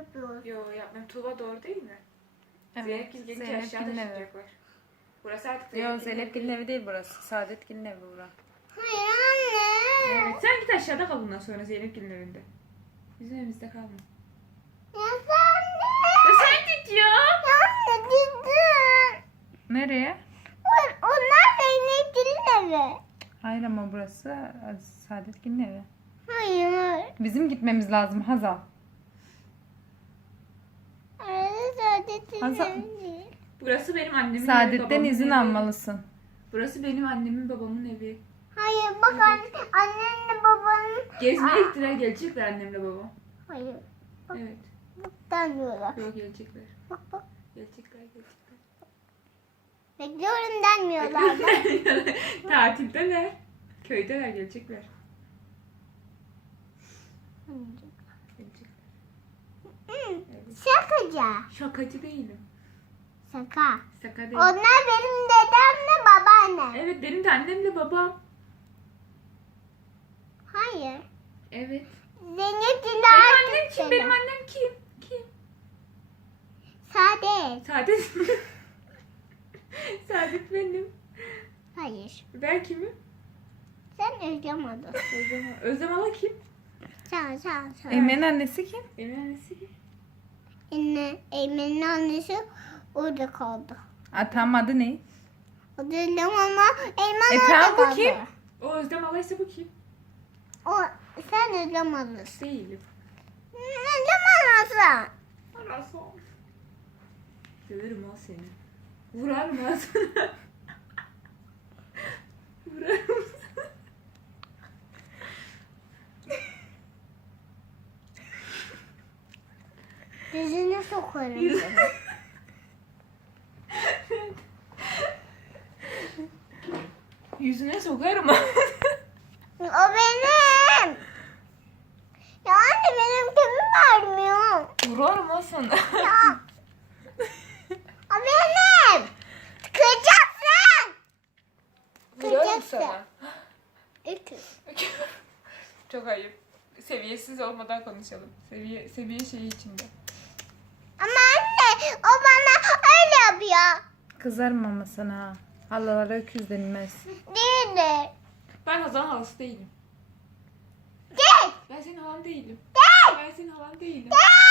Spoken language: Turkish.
yapıyoruz. Yo yapmıyorum. Tuğba doğru değil mi? Evet. Zeynep Gil gelince Zeynep aşağı Gil'in evi. taşıyacaklar. Burası artık Yo Gil'in Zeynep Gil'in evi değil burası. Saadet Gil'in evi bura. Hayır anne. Evet, sen git aşağıda kal bundan sonra Zeynep Gil'in evinde. Bizim evimizde kalma. Ya sen Ya de. sen git ya. Anne gidin. Nereye? On- Onlar Zeynep'in evi. Hayır ama burası Saadet Gil'in evi. Hayır. Bizim gitmemiz lazım Hazal. Hasan-. Burası benim annemin evi, Saadet'ten babamın izin evi. almalısın. Burası benim annemin babamın evi. Hayır bak anne, annenle babanın. Gezmeye gittiler gelecekler annemle babam. Hayır. Evet. Baktan diyorlar. Yok gelecekler. Bak bak. Gelecekler gelecekler. Bekliyorum denmiyorlar. bak. Tatildeler. Köydeler gelecekler. Gelecekler. Şakacı. Şakacı değilim. Şaka. Şaka değil. Onlar benim dedemle babaannem. Evet benim de annemle babam. Hayır. Evet. Zeynep Benim Dilar. annem kim? Benim annem kim? Kim? Saadet. Saadet. Saadet benim. Hayır. Ben kimim? Sen Özlem. Özlem, Özlem Ala kim? Sen sen sen. Emre'nin annesi kim? Benim annesi kim? Anne, Eymen'in annesi orada kaldı. Aa, tam adı ne? O Özlem ama Eymen E, orada tamam, bu kaldı. kim? O Özlem Ala ise bu kim? O, sen Özlem adısın. Değilim. Özlem adısın. Arası Döverim o seni. Vurarım ha sana. Vurarım sana. Yüzüne sokarım. Yüzüne sokarım o benim. Ya anne benim kimim vermiyor. Vurarım sana. Ya. o benim. Kıracaksın. Vurarım sana. Çok ayıp. Seviyesiz olmadan konuşalım. Seviye seviye şeyi içinde. Ama anne o bana öyle yapıyor. Kızarım ama sana ha. Halalara öküz denilmez. Değildir. Ben Hazan halası değilim. Değil. Ben senin halan değilim. Değil. Ben senin halan değilim. Değil.